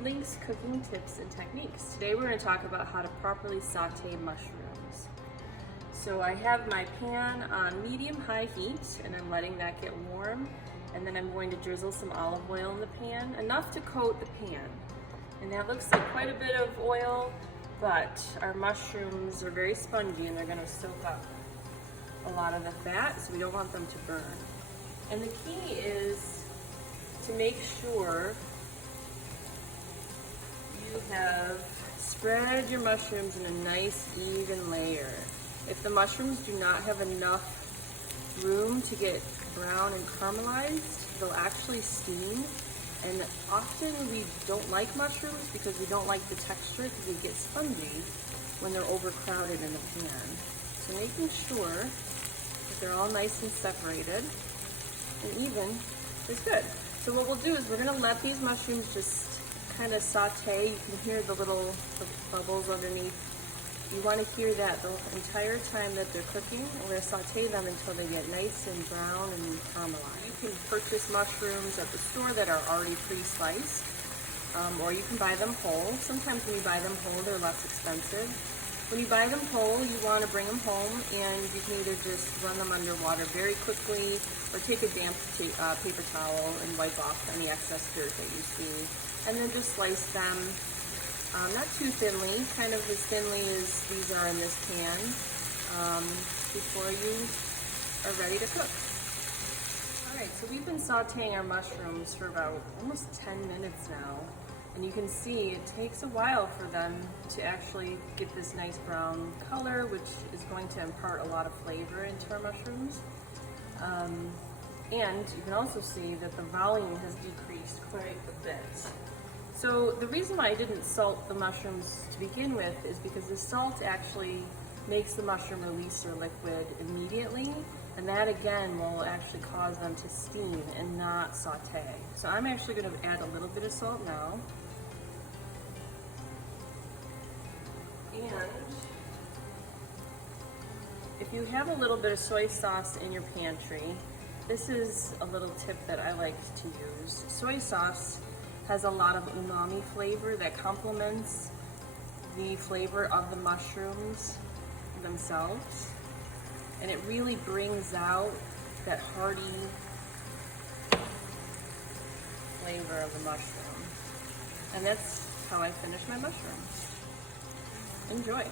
Foodlink's cooking tips and techniques. Today we're going to talk about how to properly saute mushrooms. So I have my pan on medium-high heat and I'm letting that get warm, and then I'm going to drizzle some olive oil in the pan, enough to coat the pan. And that looks like quite a bit of oil, but our mushrooms are very spongy and they're going to soak up a lot of the fat, so we don't want them to burn. And the key is to make sure you have spread your mushrooms in a nice even layer. If the mushrooms do not have enough room to get brown and caramelized, they'll actually steam. And often we don't like mushrooms because we don't like the texture because they get spongy when they're overcrowded in the pan. So making sure that they're all nice and separated and even is good. So what we'll do is we're going to let these mushrooms just kind of saute. You can hear the bubbles underneath. You want to hear that the entire time that they're cooking. We're going to saute them until they get nice and brown and caramelized. You can purchase mushrooms at the store that are already pre-sliced, or you can buy them whole. Sometimes when you buy them whole, they're less expensive. When you buy them whole, you want to bring them home and you can either just run them under water very quickly or take a damp paper towel and wipe off any excess dirt that you see. And then just slice them, not too thinly, kind of as thinly as these are in this pan, before you are ready to cook. Alright, so we've been sauteing our mushrooms for about almost 10 minutes now. And you can see it takes a while for them to actually get this nice brown color, which is going to impart a lot of flavor into our mushrooms. And you can also see that the volume has decreased quite a bit. So the reason why I didn't salt the mushrooms to begin with is because the salt actually makes the mushroom release their liquid immediately, and that again will actually cause them to steam and not saute. So I'm actually going to add a little bit of salt now. And if you have a little bit of soy sauce in your pantry, this is a little tip that I like to use. Soy sauce has a lot of umami flavor that complements the flavor of the mushrooms themselves, and it really brings out that hearty flavor of the mushroom. And that's how I finish my mushrooms. Enjoy.